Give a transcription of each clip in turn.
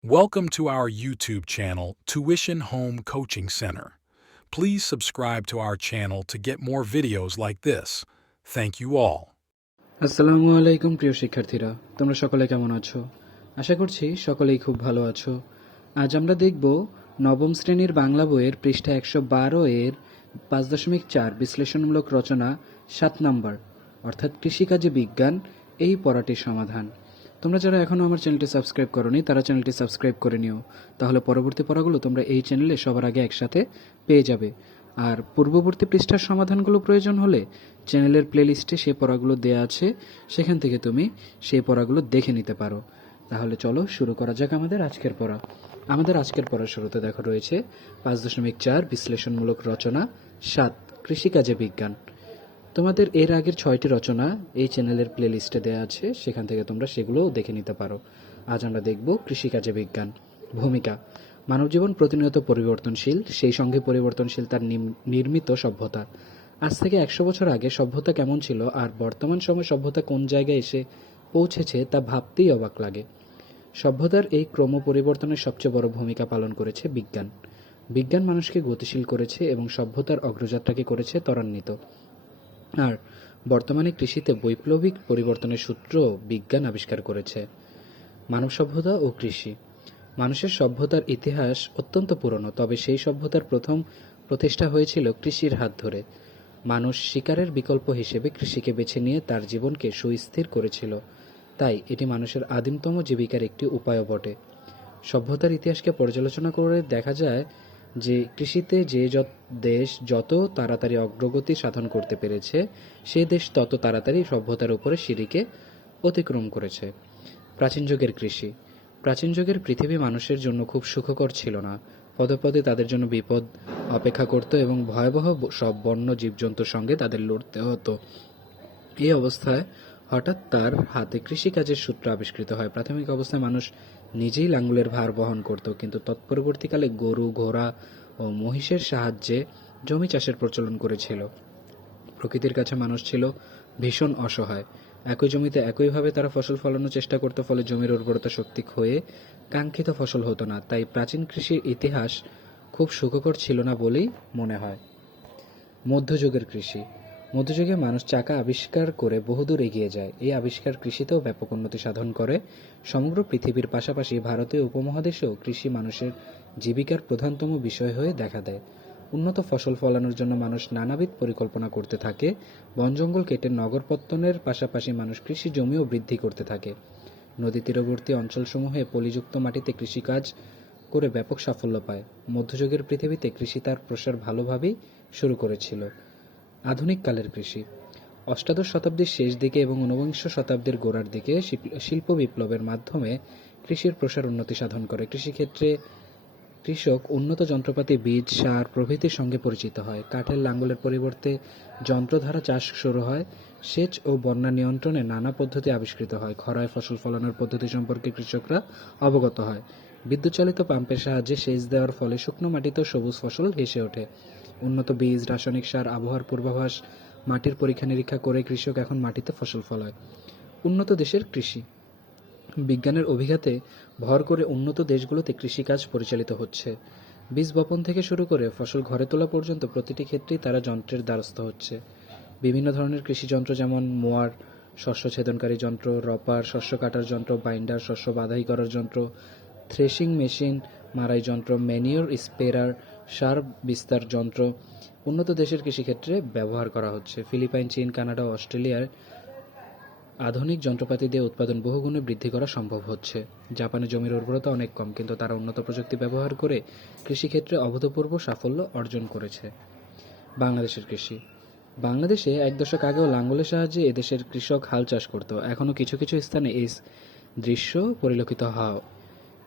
Welcome to our YouTube channel, Tuition Home Coaching Center. Please subscribe to our channel to get more videos like this. Thank you all. আসসালামু আলাইকুম প্রিয় শিক্ষার্থীরা তোমরা সকলে কেমন আছো আশা করছি সকলেই খুব ভালো আছো আজ আমরা দেখব নবম শ্রেণীর বাংলা বইয়ের পৃষ্ঠা একশো বারো এর পাঁচ দশমিক চার বিশ্লেষণমূলক রচনা সাত নম্বর অর্থাৎ কৃষিকাজে বিজ্ঞান এই পড়াটির সমাধান তোমরা যারা এখনও আমার চ্যানেলটি সাবস্ক্রাইব করনি, তারা চ্যানেলটি সাবস্ক্রাইব করে নিও। তাহলে পরবর্তী পড়াগুলো তোমরা এই চ্যানেলে সবার আগে একসাথে পেয়ে যাবে। আর পূর্ববর্তী পৃষ্ঠার সমাধানগুলো প্রয়োজন হলে চ্যানেলের প্লেলিস্টে সেই পড়াগুলো দেওয়া আছে, সেখান থেকে তুমি সেই পড়াগুলো দেখে নিতে পারো। তাহলে চলো শুরু করা যাক আমাদের আজকের পড়া। আমাদের আজকের পড়ার শুরুতে দেখো রয়েছে পাঁচ দশমিক চার বিশ্লেষণমূলক রচনা, সাত কৃষিকাজে বিজ্ঞান। তোমাদের এর আগের ছয়টি রচনা এই চ্যানেলের প্লেলিস্টে দেওয়া আছে, সেখান থেকে তোমরা সেগুলোও দেখে নিতে পারো। আজ আমরা দেখব কৃষিকাজে বিজ্ঞান। ভূমিকা। মানবজীবন প্রতিনিয়ত পরিবর্তনশীল, সেই সঙ্গে পরিবর্তনশীল তার নির্মিত সভ্যতা। আজ থেকে একশো বছর আগে সভ্যতা কেমন ছিল আর বর্তমান সময় সভ্যতা কোন জায়গায় এসে পৌঁছেছে তা ভাবতেই অবাক লাগে। সভ্যতার এই ক্রম পরিবর্তনের সবচেয়ে বড় ভূমিকা পালন করেছে বিজ্ঞান। বিজ্ঞান মানুষকে গতিশীল করেছে এবং সভ্যতার অগ্রযাত্রাকে করেছে ত্বরান্বিত। আর বর্তমানে কৃষিতে বৈপ্লবিক পরিবর্তনের সূত্র বিজ্ঞান আবিষ্কার করেছে। মানব সভ্যতা ও কৃষি। মানুষের সভ্যতার ইতিহাস অত্যন্ত পুরনো, তবে সেই সভ্যতার প্রথম প্রতিষ্ঠা হয়েছিল কৃষির হাত ধরে। মানুষ শিকারের বিকল্প হিসেবে কৃষিকে বেছে নিয়ে তার জীবনকে সুস্থির করেছিল। তাই এটি মানুষের আদিমতম জীবিকার একটি উপায়ও বটে। সভ্যতার ইতিহাসকে পর্যালোচনা করে দেখা যায় যে কৃষিতে যে দেশ যত তাড়াতাড়ি অগ্রগতি সাধন করতে পেরেছে, সে দেশ তত তাড়াতাড়ি সভ্যতার উপরে সিঁড়িকে অতিক্রম করেছে। প্রাচীন যুগের কৃষি। প্রাচীন যুগের পৃথিবী মানুষের জন্য খুব সুখকর ছিল না। পদে পদে তাদের জন্য বিপদ অপেক্ষা করত এবং ভয়াবহ সব বন্য জীবজন্তুর সঙ্গে তাদের লড়তে হতো। এই অবস্থায় হঠাৎ তার হাতে কৃষিকাজের সূত্র আবিষ্কৃত হয়। প্রাথমিক অবস্থায় মানুষ নিজেই লাঙ্গুলের ভার বহন করত, কিন্তু তৎপরবর্তীকালে গরু, ঘোড়া ও মহিষের সাহায্যে জমি চাষের প্রচলন করেছিল। প্রকৃতির কাছে মানুষ ছিল ভীষণ অসহায়। একই জমিতে একইভাবে তারা ফসল ফলানোর চেষ্টা করত, ফলে জমির উর্বরতা শক্তি হয়ে কাঙ্ক্ষিত ফসল হতো না। তাই প্রাচীন কৃষির ইতিহাস খুব সুখকর ছিল না বলেই মনে হয়। মধ্যযুগের কৃষি মধ্যযুগে মানুষ চাকা আবিষ্কার করে বহুদূর এগিয়ে যায়। এই আবিষ্কার কৃষিতেও ব্যাপক উন্নতি সাধন করে। সমগ্র পৃথিবীর পাশাপাশি ভারতীয় উপমহাদেশেও কৃষি মানুষের জীবিকার প্রধানতম বিষয় হয়ে দেখা দেয়। উন্নত ফসল ফলানোর জন্য মানুষ নানাবিধ পরিকল্পনা করতে থাকে। বন জঙ্গল কেটে নগরপত্তনের পাশাপাশি মানুষ কৃষি জমিও বৃদ্ধি করতে থাকে। নদী তীরবর্তী অঞ্চলসমূহে পলিযুক্ত মাটিতে কৃষিকাজ করে ব্যাপক সাফল্য পায়। মধ্যযুগের পৃথিবীতে কৃষি তার প্রসার ভালোভাবেই শুরু করেছিল। আধুনিক কালের কৃষি। অষ্টাদশ শতাব্দীর শেষ দিকে এবং ঊনবিংশ শতাব্দীর গোড়ার দিকে শিল্প- বিপ্লবের মাধ্যমে কৃষির প্রসার উন্নতি সাধন করে। কৃষিক্ষেত্রে কৃষক উন্নত যন্ত্রপাতি, বীজ, সার প্রভৃতির সঙ্গে পরিচিত হয়। কাঠের লাঙ্গলের পরিবর্তে যন্ত্র দ্বারা চাষ শুরু হয়। সেচ ও বন্যা নিয়ন্ত্রণে নানা পদ্ধতি আবিষ্কৃত হয়। খরায় ফসল ফলানোর পদ্ধতি সম্পর্কে কৃষকরা অবগত হয়। বিদ্যুৎ চালিত পাম্পের সাহায্যে সেচ দেওয়ার ফলে শুকনো মাটিতেও সবুজ ফসল হেসে ওঠে। উন্নত বীজ, রাসায়নিক সার, আবহাওয়ার পূর্বাভাস, মাটির পরীক্ষা নিরীক্ষা করে কৃষক এখন মাটিতে ফসল ফলায়। উন্নত দেশের কৃষি। বিজ্ঞানের অভিঘাতে ভর করে উন্নত দেশগুলোতে কৃষিকাজ পরিচালিত হচ্ছে। বীজ বপন থেকে শুরু করে ফসল ঘরে তোলা পর্যন্ত প্রতিটি ক্ষেত্রেই তারা যন্ত্রের দ্বারস্থ হচ্ছে। বিভিন্ন ধরনের কৃষি যন্ত্র যেমন মোয়ার, শস্য ছেদনকারী যন্ত্র, রপার, শস্য কাটার যন্ত্র, বাইন্ডার, শস্য বাধাই করার যন্ত্র, থ্রেশিং মেশিন মারাই যন্ত্র, ম্যানিওর স্পেরার সার বিস্তার যন্ত্র উন্নত দেশের কৃষিক্ষেত্রে ব্যবহার করা হচ্ছে। ফিলিপাইন, চীন, কানাডা, অস্ট্রেলিয়ার আধুনিক যন্ত্রপাতি দিয়ে উৎপাদন বহুগুণে বৃদ্ধি করা সম্ভব হচ্ছে। জাপানে জমির উর্বরতা অনেক কম, কিন্তু তারা উন্নত প্রযুক্তি ব্যবহার করে কৃষিক্ষেত্রে অভূতপূর্ব সাফল্য অর্জন করেছে। বাংলাদেশের কৃষি। বাংলাদেশে এক দশক আগেও লাঙ্গলের সাহায্যে এদেশের কৃষক হাল চাষ করত। এখনও কিছু কিছু স্থানে এই দৃশ্য পরিলক্ষিত হয়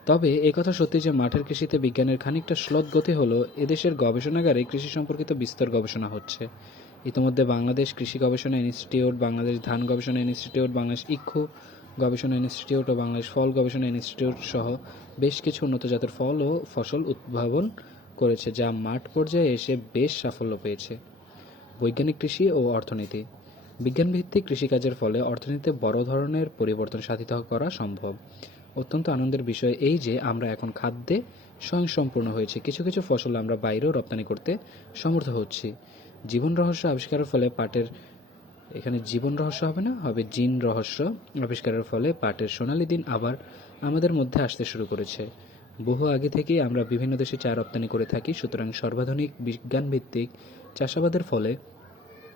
তবে একথা সত্যি যে মাঠের কৃষিতে বিজ্ঞানের খানিকটা শ্লথ গতি হলো, এদেশের গবেষণাগারে কৃষি সম্পর্কিত বিস্তর গবেষণা হচ্ছে। ইতিমধ্যে বাংলাদেশ কৃষি গবেষণা ইনস্টিটিউট, বাংলাদেশ ধান গবেষণা ইনস্টিটিউট, বাংলাদেশ ইক্ষু গবেষণা ইনস্টিটিউট ও বাংলাদেশ ফল গবেষণা ইনস্টিটিউট সহ বেশ কিছু উন্নত জাতের ফল ও ফসল উদ্ভাবন করেছে, যা মাঠ পর্যায়ে এসে বেশ সাফল্য পেয়েছে। বৈজ্ঞানিক কৃষি ও অর্থনীতি। বিজ্ঞানভিত্তিক কৃষিকাজের ফলে অর্থনীতিতে বড় ধরনের পরিবর্তন সাধিত করা সম্ভব। অত্যন্ত আনন্দের বিষয় এই যে আমরা এখন খাদ্যে স্বয়ংসম্পূর্ণ হয়েছে। কিছু কিছু ফসল আমরা বাইরেও রপ্তানি করতে সমর্থ হচ্ছি। জীবন রহস্য আবিষ্কারের ফলে পাটের এখানে জীবন রহস্য হবে না, হবে জিন রহস্য আবিষ্কারের ফলে পাটের সোনালী দিন আবার আমাদের মধ্যে আসতে শুরু করেছে। বহু আগে থেকেই আমরা বিভিন্ন দেশে চা রপ্তানি করে থাকি, সুতরাং সর্বাধুনিক বিজ্ঞানভিত্তিক চাষাবাদের ফলে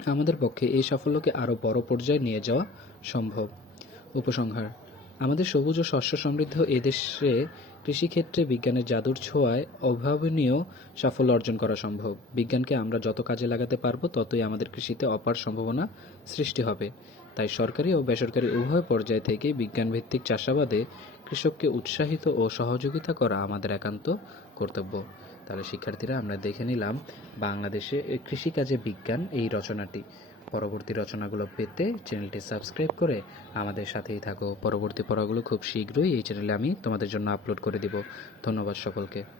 আমাদের পক্ষে এই সাফল্যকে আরও বড় পর্যায়ে নিয়ে যাওয়া সম্ভব। উপসংহার আমাদের সবুজ ও শস্য সমৃদ্ধ এদেশে কৃষিক্ষেত্রে বিজ্ঞানের জাদুর ছোঁয়ায় অভাবনীয় সাফল্য অর্জন করা সম্ভব। বিজ্ঞানকে আমরা যত কাজে লাগাতে পারব, ততই আমাদের কৃষিতে অপার সম্ভাবনা সৃষ্টি হবে। তাই সরকারি ও বেসরকারি উভয় পর্যায় থেকে বিজ্ঞানভিত্তিক চাষাবাদে কৃষককে উৎসাহিত ও সহযোগিতা করা আমাদের একান্ত কর্তব্য। তাহলে শিক্ষার্থীরা, আমরা দেখে নিলাম বাংলাদেশে কৃষিকাজে বিজ্ঞান এই রচনাটি। পরবর্তী রচনাগুলো পেতে চ্যানেলটি সাবস্ক্রাইব করে আমাদের সাথেই থাকো। পরবর্তী পড়াগুলো খুব শীঘ্রই এই চ্যানেলে আমি তোমাদের জন্য আপলোড করে দিব। ধন্যবাদ সকলকে।